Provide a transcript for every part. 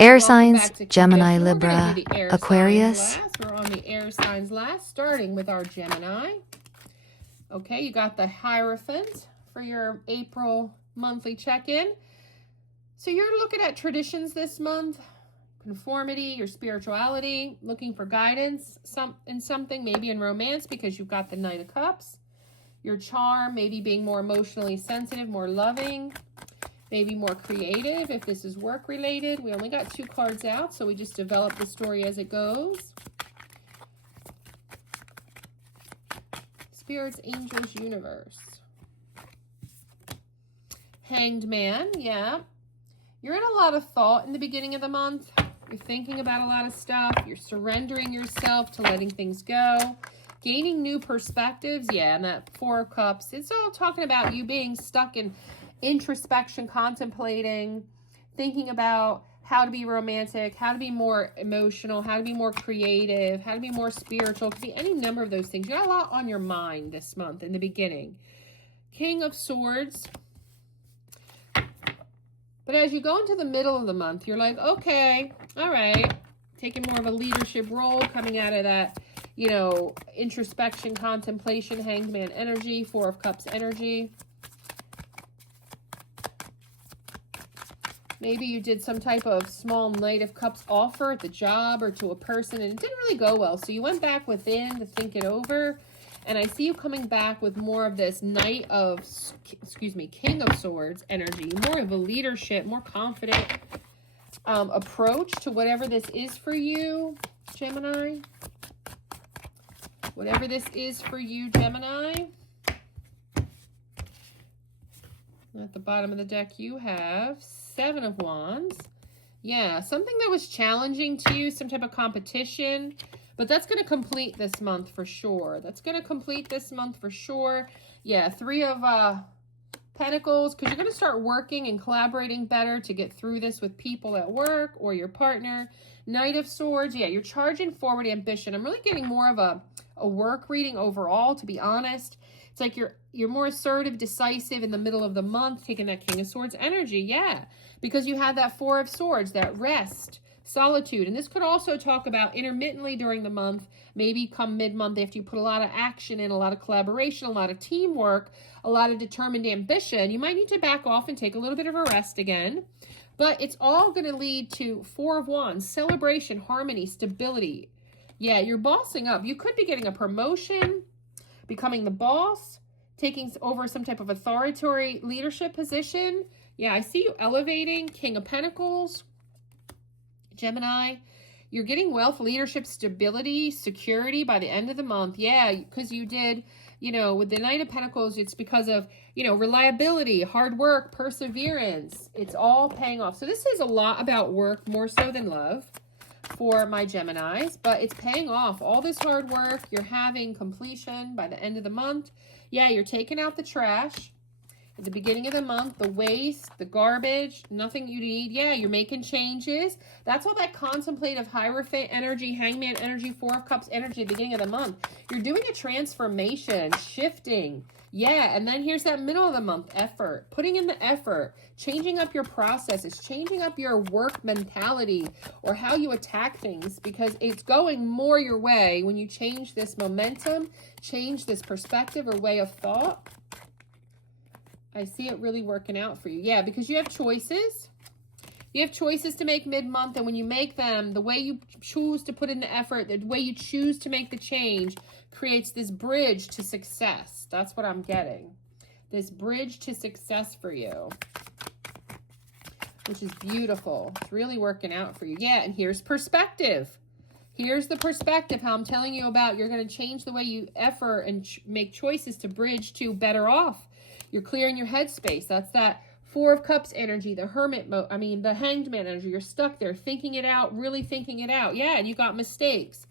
Air signs, Gemini, Libra, Aquarius. We're on the air signs last, starting with our Gemini. Okay, you got the Hierophant for your April monthly check-in. So you're looking at traditions this month, conformity, your spirituality, looking for guidance in something, maybe in romance because you've got the Knight of Cups. Your charm, maybe being more emotionally sensitive, more loving, maybe more creative if this is work related. We only got 2 cards out, so we just develop the story as it goes. Spirits, angels, universe. Hanged Man, yeah. You're in a lot of thought in the beginning of the month. You're thinking about a lot of stuff. You're surrendering yourself to letting things go. Gaining new perspectives, yeah, and that 4 of Cups. It's all talking about you being stuck in introspection, contemplating, thinking about how to be romantic, how to be more emotional, how to be more creative, how to be more spiritual. It could be any number of those things. You got a lot on your mind this month in the beginning. King of Swords. But as you go into the middle of the month, you're like, okay, all right, taking more of a leadership role, coming out of that, you know, introspection, contemplation, Hanged Man energy, 4 of Cups energy. Maybe you did some type of small Knight of Cups offer at the job or to a person, and it didn't really go well. So you went back within to think it over. And I see you coming back with more of this King of Swords energy, more of a leadership, more confident approach to whatever this is for you, Gemini. Whatever this is for you, Gemini. At the bottom of the deck, you have 7 of Wands. Yeah, something that was challenging to you, some type of competition. But that's going to complete this month for sure. That's going to complete this month for sure. Yeah, 3 of Pentacles, because you're going to start working and collaborating better to get through this with people at work or your partner. Knight of Swords, yeah, you're charging forward ambition. I'm really getting more of a work reading overall, to be honest. It's like you're more assertive, decisive in the middle of the month, taking that King of Swords energy, yeah. Because you had that 4 of Swords, that rest, solitude. And this could also talk about intermittently during the month, maybe come mid-month after you put a lot of action in, a lot of collaboration, a lot of teamwork, a lot of determined ambition. You might need to back off and take a little bit of a rest again. But it's all going to lead to 4 of Wands, celebration, harmony, stability. Yeah, you're bossing up. You could be getting a promotion, becoming the boss, taking over some type of authoritative leadership position. Yeah, I see you elevating. King of Pentacles, Gemini. You're getting wealth, leadership, stability, security by the end of the month. Yeah, because you did, you know, with the Knight of Pentacles, it's because of, you know, reliability, hard work, perseverance. It's all paying off. So this is a lot about work, more so than love for my Geminis, but it's paying off. All this hard work, you're having completion by the end of the month. Yeah, you're taking out the trash at the beginning of the month, the waste, the garbage, nothing you need. Yeah, you're making changes. That's all that contemplative Hierophant energy, Hangman energy, 4 of Cups energy at the beginning of the month. You're doing a transformation, shifting. Yeah, and then here's that middle of the month effort, putting in the effort, changing up your processes, changing up your work mentality or how you attack things, because it's going more your way when you change this momentum, change this perspective or way of thought. I see it really working out for you. Yeah, because you have choices. You have choices to make mid-month, and when you make them, the way you choose to put in the effort, the way you choose to make the change creates this bridge to success. That's what I'm getting. This bridge to success for you, which is beautiful. It's really working out for you. Yeah, and here's perspective. Here's the perspective, how I'm telling you about you're going to change the way you effort and make choices to bridge to better off. You're clearing your headspace. That's that 4 of Cups energy, the Hermit mode. I mean, the Hanged Man energy. You're stuck there thinking it out, really thinking it out. Yeah, and you got mistakes.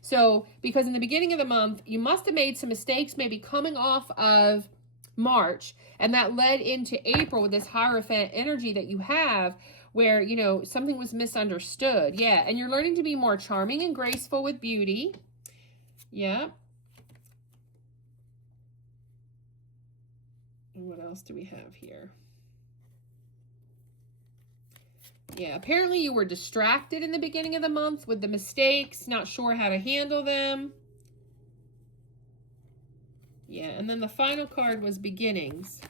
So, because in the beginning of the month, you must have made some mistakes, maybe coming off of March, and that led into April with this Hierophant energy that you have where, you know, something was misunderstood. Yeah, and you're learning to be more charming and graceful with beauty. Yeah. And what else do we have here? Yeah, apparently you were distracted in the beginning of the month with the mistakes, not sure how to handle them. Yeah, and then the final card was beginnings.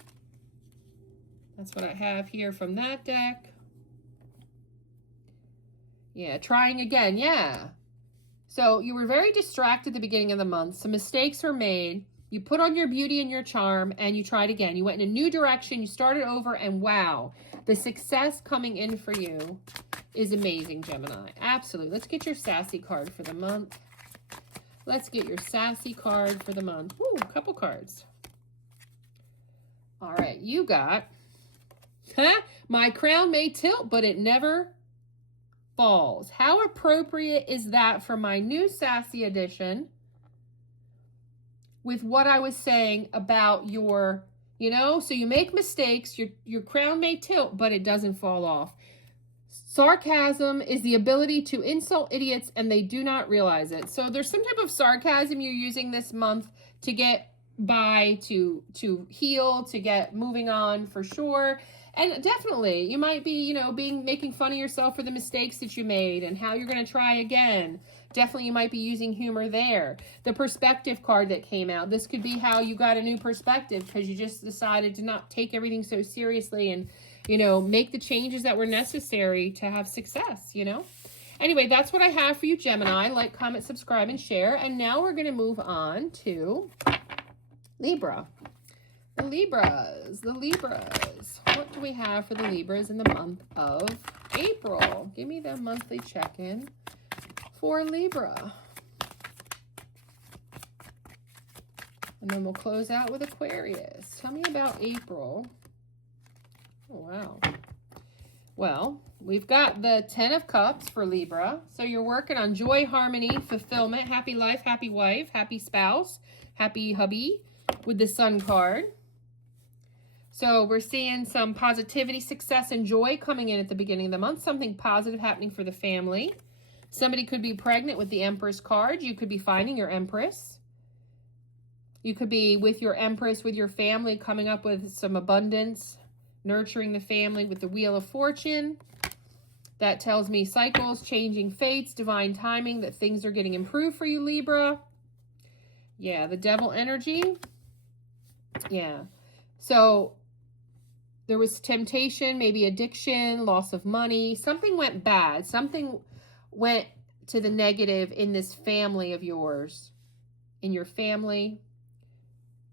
That's what I have here from that deck. Yeah, trying again, yeah. So you were very distracted at the beginning of the month. Some mistakes were made. You put on your beauty and your charm, and you tried again. You went in a new direction. You started over, and wow, the success coming in for you is amazing, Gemini. Absolutely. Let's get your sassy card for the month. Let's get your sassy card for the month. Ooh, a couple cards. All right, you got, my crown may tilt, but it never falls. How appropriate is that for my new sassy edition with what I was saying about your, so you make mistakes, your crown may tilt, but it doesn't fall off. Sarcasm is the ability to insult idiots and they do not realize it. So there's some type of sarcasm you're using this month to get by, to heal, to get moving on for sure. And definitely you might be, making fun of yourself for the mistakes that you made and how you're going to try again. Definitely you might be using humor there. The perspective card that came out, this could be how you got a new perspective because you just decided to not take everything so seriously and make the changes that were necessary to have success, Anyway, that's what I have for you, Gemini. Like, comment, subscribe, and share. And now we're going to move on to Libra. The Libras. What do we have for the Libras in the month of April? Give me the monthly check-in for Libra. And then we'll close out with Aquarius. Tell me about April. Oh, wow. Well, we've got the 10 of Cups for Libra. So you're working on joy, harmony, fulfillment, happy life, happy wife, happy spouse, happy hubby with the Sun card. So we're seeing some positivity, success, and joy coming in at the beginning of the month. Something positive happening for the family. Somebody could be pregnant with the Empress card. You could be finding your Empress. You could be with your Empress, with your family, coming up with some abundance, nurturing the family with the Wheel of Fortune. That tells me cycles, changing fates, divine timing, that things are getting improved for you, Libra. Yeah, the Devil energy. Yeah. So there was temptation, maybe addiction, loss of money. Something went bad. Something went to the negative in this family of yours. In your family.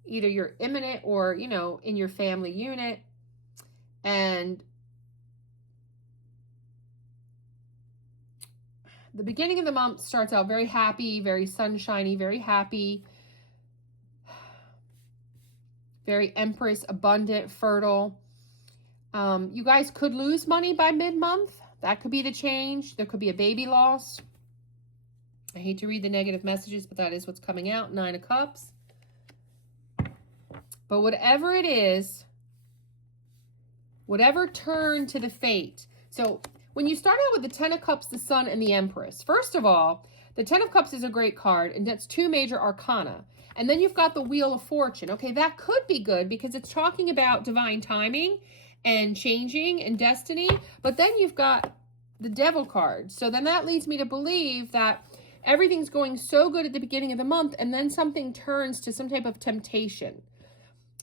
Either you're imminent or, in your family unit. And the beginning of the month starts out very happy, very sunshiny, very happy. Very Empress, abundant, fertile. You guys could lose money by mid-month. That could be the change. There could be a baby loss. I hate to read the negative messages, but that is what's coming out. 9 of Cups. But whatever it is, whatever turn to the fate. So when you start out with the 10 of Cups, the Sun, and the Empress, first of all, the 10 of Cups is a great card, and that's 2 major arcana. And then you've got the Wheel of Fortune. Okay, that could be good because it's talking about divine timing and changing and destiny. But then you've got the Devil card. So then that leads me to believe that everything's going so good at the beginning of the month, and then something turns to some type of temptation.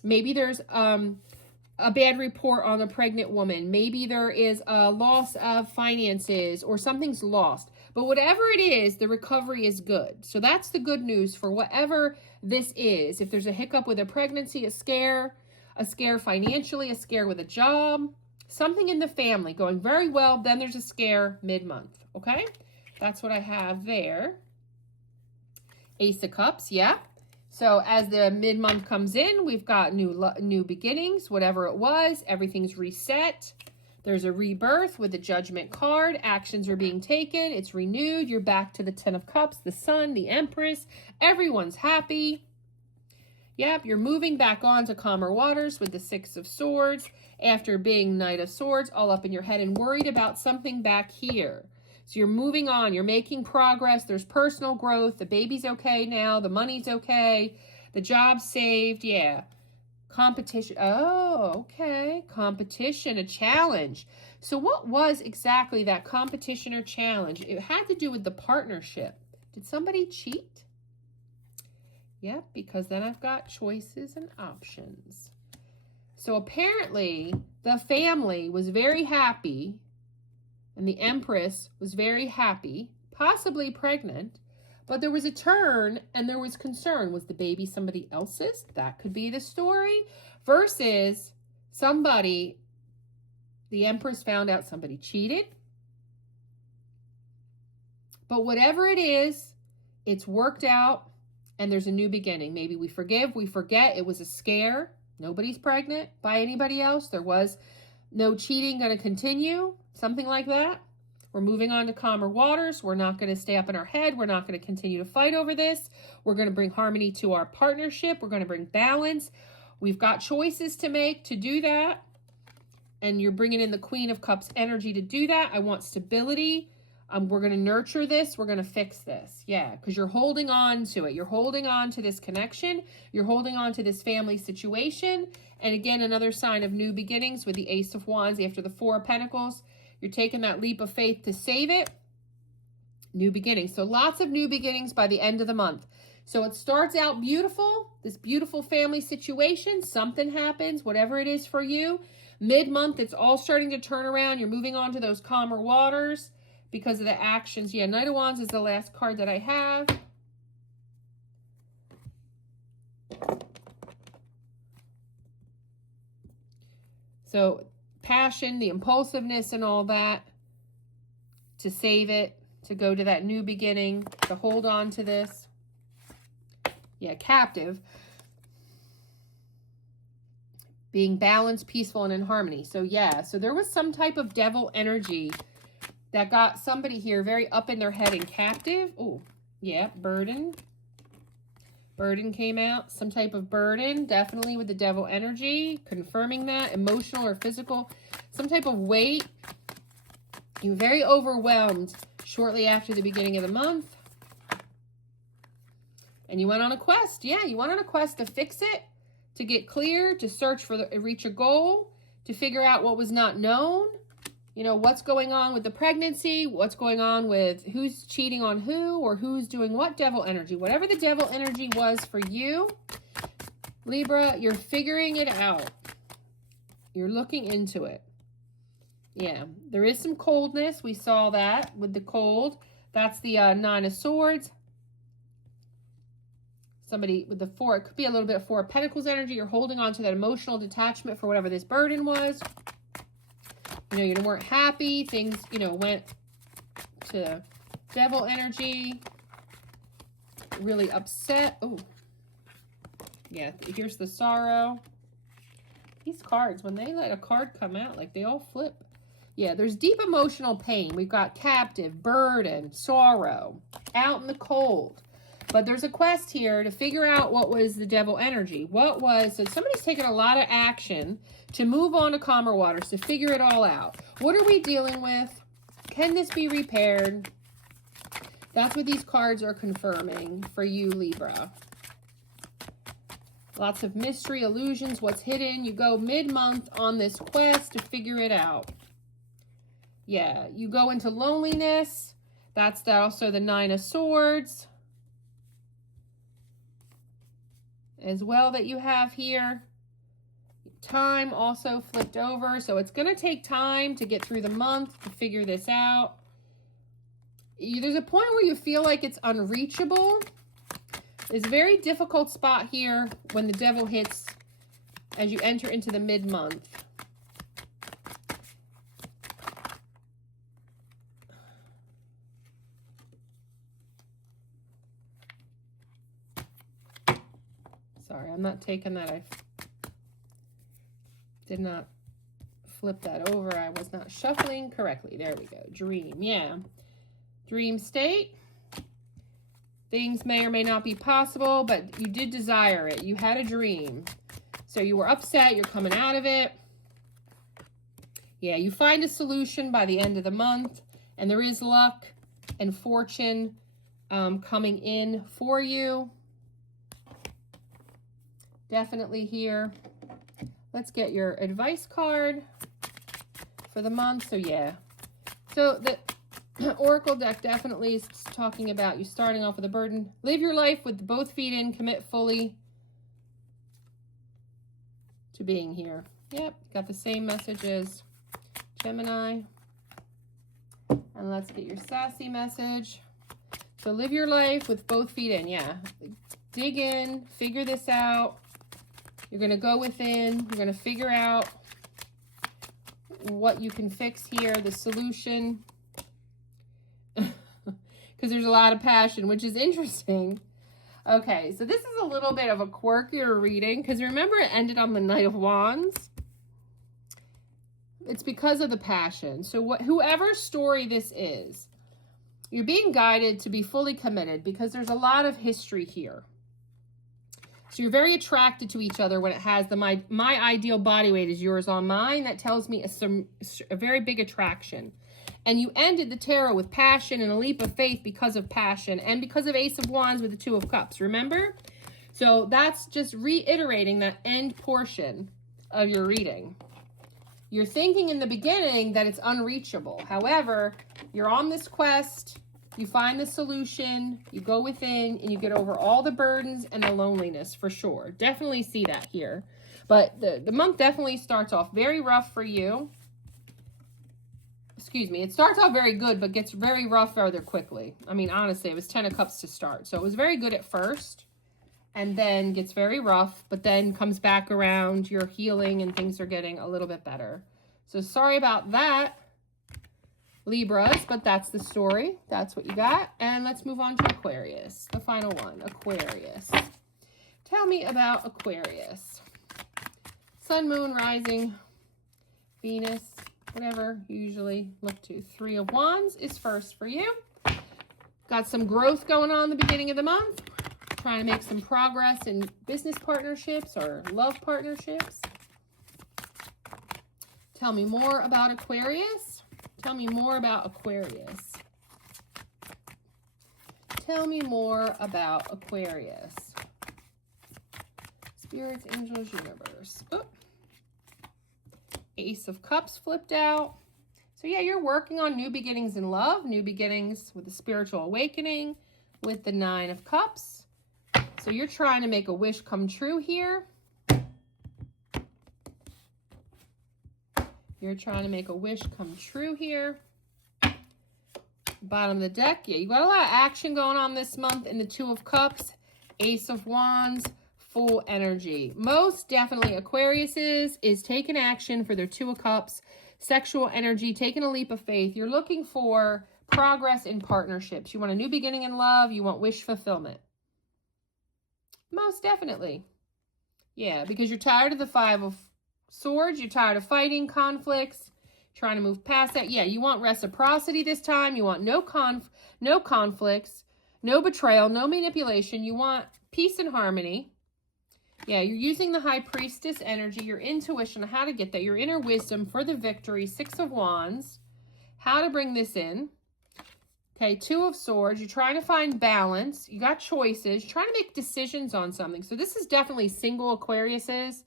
Maybe there's a bad report on a pregnant woman. Maybe there is a loss of finances or something's lost. But whatever it is, the recovery is good. So that's the good news for whatever this is. If there's a hiccup with a pregnancy, a scare financially, a scare with a job, something in the family going very well, then there's a scare mid-month, okay? That's what I have there. Ace of Cups, yeah. So as the mid-month comes in, we've got new beginnings, whatever it was, everything's reset. There's a rebirth with the Judgment card. Actions are being taken. It's renewed. You're back to the 10 of Cups, the Sun, the Empress. Everyone's happy. Yep, you're moving back on to calmer waters with the 6 of Swords after being Knight of Swords all up in your head and worried about something back here. So you're moving on. You're making progress. There's personal growth. The baby's okay now. The money's okay. The job's saved. Yeah. Competition. Oh, okay. Competition, a challenge. So what was exactly that competition or challenge? It had to do with the partnership. Did somebody cheat? Yep, because then I've got choices and options. So apparently the family was very happy, and the Empress was very happy, possibly pregnant, but there was a turn and there was concern. Was the baby somebody else's? That could be the story. Versus somebody, the Empress found out somebody cheated. But whatever it is, it's worked out and there's a new beginning. Maybe we forgive, we forget. It was a scare. Nobody's pregnant by anybody else. There was no cheating going to continue. Something like that. We're moving on to calmer waters. We're not going to stay up in our head. We're not going to continue to fight over this. We're going to bring harmony to our partnership. We're going to bring balance. We've got choices to make to do that. And you're bringing in the Queen of Cups energy to do that. I want stability. We're going to nurture this. We're going to fix this. Yeah, because you're holding on to it. You're holding on to this connection. You're holding on to this family situation. And again, another sign of new beginnings with the Ace of Wands after the Four of Pentacles. You're taking that leap of faith to save it. New beginnings. So lots of new beginnings by the end of the month. So it starts out beautiful, this beautiful family situation. Something happens, whatever it is for you. Mid-month, it's all starting to turn around. You're moving on to those calmer waters because of the actions. Yeah, Knight of Wands is the last card that I have. So passion, the impulsiveness and all that, to save it, to go to that new beginning, to hold on to this. Yeah, captive. Being balanced, peaceful, and in harmony. So yeah, so there was some type of devil energy that got somebody here very up in their head and captive. Oh, yeah, burden. Burden came out. Some type of burden, definitely with the devil energy. Confirming that, emotional or physical. Some type of weight. You're very overwhelmed shortly after the beginning of the month. And you went on a quest. Yeah, you went on a quest to fix it, to get clear, to search for reach a goal, to figure out what was not known. You know, what's going on with the pregnancy, what's going on with who's cheating on who, or who's doing what devil energy. Whatever the devil energy was for you, Libra, you're figuring it out. You're looking into it. Yeah, there is some coldness. We saw that with the cold. That's the Nine of Swords. Somebody with the Four, it could be a little bit of Four of Pentacles energy. You're holding on to that emotional detachment for whatever this burden was. You know, you weren't happy. Things, you know, went to devil energy. Really upset. Oh, yeah, here's the sorrow. These cards, when they let a card come out, like they all flip. Yeah, there's deep emotional pain. We've got captive, burden, sorrow, out in the cold. But there's a quest here to figure out what was the devil energy. What was, so somebody's taking a lot of action to move on to calmer waters, to figure it all out. What are we dealing with? Can this be repaired? That's what these cards are confirming for you, Libra. Lots of mystery, illusions, what's hidden. You go mid-month on this quest to figure it out. Yeah, you go into loneliness. That's also the Nine of Swords as well that you have here. Time also flipped over. So it's going to take time to get through the month to figure this out. There's a point where you feel like it's unreachable. It's a very difficult spot here when the devil hits as you enter into the mid-month. Sorry, I'm not taking that. I did not flip that over. I was not shuffling correctly. There we go. Dream, yeah. Dream state. Things may or may not be possible, but you did desire it. You had a dream. So you were upset. You're coming out of it. Yeah, you find a solution by the end of the month. And there is luck and fortune coming in for you. Definitely here. Let's get your advice card for for the month. So yeah. So the Oracle deck definitely is talking about you starting off with a burden. Live your life with both feet in. Commit fully to being here. Yep, got the same messages. Gemini. And let's get your sassy message. So live your life with both feet in. Yeah. Dig in. Figure this out. You're going to go within. You're going to figure out what you can fix here, the solution. Because there's a lot of passion, which is interesting. Okay, so this is a little bit of a quirkier reading. Because remember, it ended on the Knight of Wands. It's because of the passion. So whoever story this is, you're being guided to be fully committed because there's a lot of history here. So you're very attracted to each other when it has the my ideal body weight is yours on mine. That tells me a very big attraction. And you ended the tarot with passion and a leap of faith because of passion and because of Ace of Wands with the Two of Cups, remember? So that's just reiterating that end portion of your reading. You're thinking in the beginning that it's unreachable. However, you're on this quest, you find the solution, you go within, and you get over all the burdens and the loneliness for sure. Definitely see that here. But the month definitely starts off very rough for you. Excuse me. It starts off very good, but gets very rough rather quickly. I mean, honestly, it was 10 of Cups to start. So it was very good at first, and then gets very rough, but then comes back around. You're healing, and things are getting a little bit better. So sorry about that, Libras, but that's the story. That's what you got. And let's move on to Aquarius, the final one, Aquarius. Tell me about Aquarius. Sun, moon, rising, Venus, whatever you usually look to. Three of Wands is first for you. Got some growth going on in the beginning of the month. Trying to make some progress in business partnerships or love partnerships. Tell me more about Aquarius. Tell me more about Aquarius. Tell me more about Aquarius. Spirits, angels, universe. Oh. Ace of Cups flipped out. So yeah, you're working on new beginnings in love, new beginnings with the spiritual awakening, with the Nine of Cups. So you're trying to make a wish come true here. You're trying to make a wish come true here. Bottom of the deck. Yeah, you got a lot of action going on this month in the Two of Cups, Ace of Wands, full energy. Most definitely Aquarius is taking action for their Two of Cups, sexual energy, taking a leap of faith. You're looking for progress in partnerships. You want a new beginning in love. You want wish fulfillment. Most definitely. Yeah, because you're tired of the Five of Swords. You're tired of fighting conflicts, trying to move past that. Yeah, you want reciprocity this time. You want no conflicts, no betrayal, no manipulation. You want peace and harmony. Yeah, you're using the High Priestess energy, your intuition, how to get that, your inner wisdom for the victory. Six of Wands, how to bring this in. Okay, Two of Swords, you're trying to find balance. You got choices. You're trying to make decisions on something. So this is definitely single Aquariuses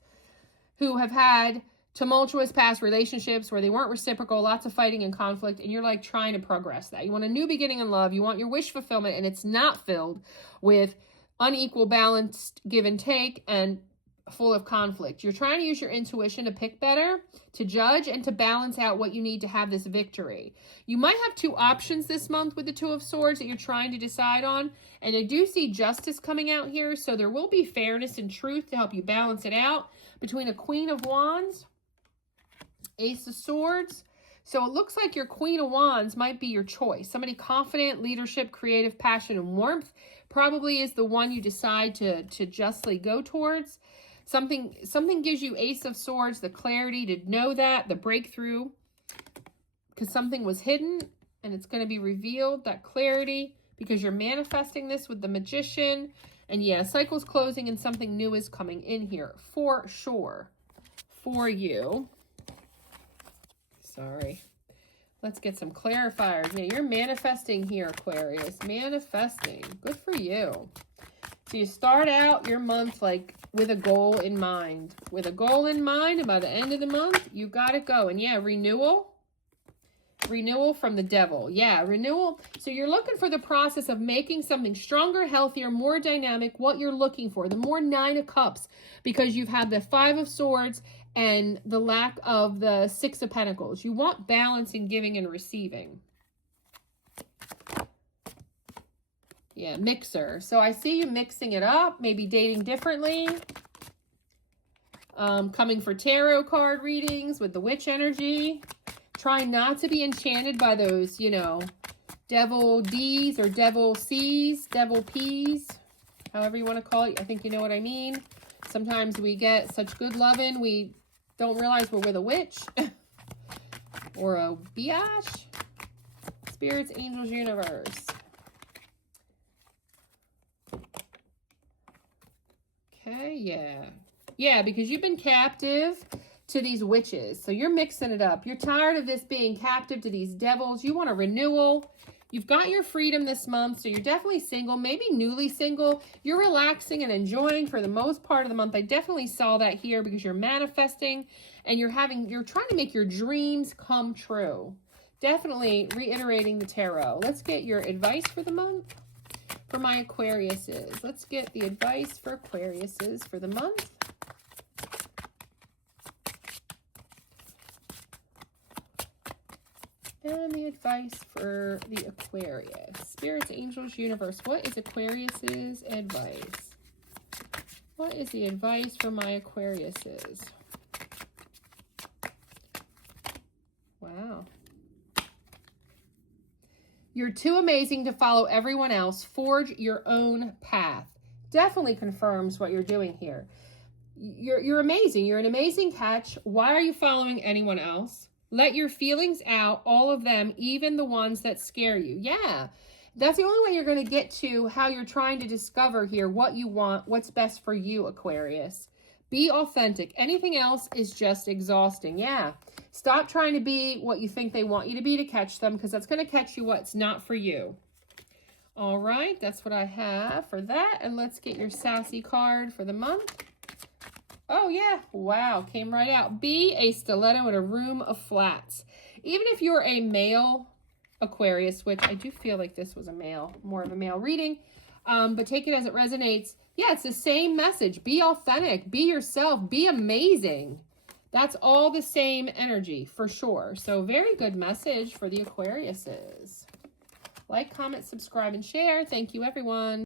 who have had tumultuous past relationships where they weren't reciprocal, lots of fighting and conflict, and you're like trying to progress that. You want a new beginning in love. You want your wish fulfillment, and it's not filled with unequal, balanced give and take and full of conflict. You're trying to use your intuition to pick better, to judge, and to balance out what you need to have this victory. You might have two options this month with the Two of Swords that you're trying to decide on, and I do see justice coming out here, so there will be fairness and truth to help you balance it out between a Queen of Wands, Ace of Swords. So it looks like your Queen of Wands might be your choice. Somebody confident, leadership, creative, passion, and warmth probably is the one you decide to justly go towards. Something gives you Ace of Swords, the clarity to know that, the breakthrough, because something was hidden and it's going to be revealed, that clarity, because you're manifesting this with the Magician. And yeah, cycle's closing and something new is coming in here for sure for you. Sorry. Let's get some clarifiers. Yeah, you're manifesting here, Aquarius. Manifesting. Good for you. So you start out your month like with a goal in mind. With a goal in mind, and by the end of the month, you got it going. Yeah, renewal. Renewal from the devil. Yeah, renewal. So you're looking for the process of making something stronger, healthier, more dynamic, what you're looking for. The more 9 of Cups, because you've had the 5 of Swords and the lack of the 6 of Pentacles. You want balance in giving and receiving. Yeah, mixer. So I see you mixing it up, maybe dating differently. Coming for tarot card readings with the witch energy. Trying not to be enchanted by those, you know, devil D's or devil C's, devil P's, however you want to call it. I think you know what I mean. Sometimes we get such good loving, we don't realize we're with a witch or a biatch. Spirits, angels, universe. Okay, yeah. Yeah, because you've been captive to these witches. So you're mixing it up. You're tired of this being captive to these devils. You want a renewal. You've got your freedom this month, so you're definitely single, maybe newly single. You're relaxing and enjoying for the most part of the month. I definitely saw that here because you're manifesting and you're trying to make your dreams come true. Definitely reiterating the tarot. Let's get your advice for the month for my Aquariuses. Let's get the advice for Aquariuses for the month. And the advice for the Aquarius. Spirits, angels, universe. What is Aquarius's advice? What is the advice for my Aquariuses? Wow. You're too amazing to follow everyone else. Forge your own path. Definitely confirms what you're doing here. You're amazing. You're an amazing catch. Why are you following anyone else? Let your feelings out, all of them, even the ones that scare you. Yeah, that's the only way you're going to get to how you're trying to discover here what you want, what's best for you, Aquarius. Be authentic. Anything else is just exhausting. Yeah, stop trying to be what you think they want you to be to catch them, because that's going to catch you what's not for you. All right, that's what I have for that. And let's get your sassy card for the month. Oh, yeah. Wow. Came right out. Be a stiletto in a room of flats. Even if you're a male Aquarius, which I do feel like this was a male, more of a male reading, but take it as it resonates. Yeah, it's the same message. Be authentic. Be yourself. Be amazing. That's all the same energy for sure. So very good message for the Aquariuses. Like, comment, subscribe, and share. Thank you, everyone.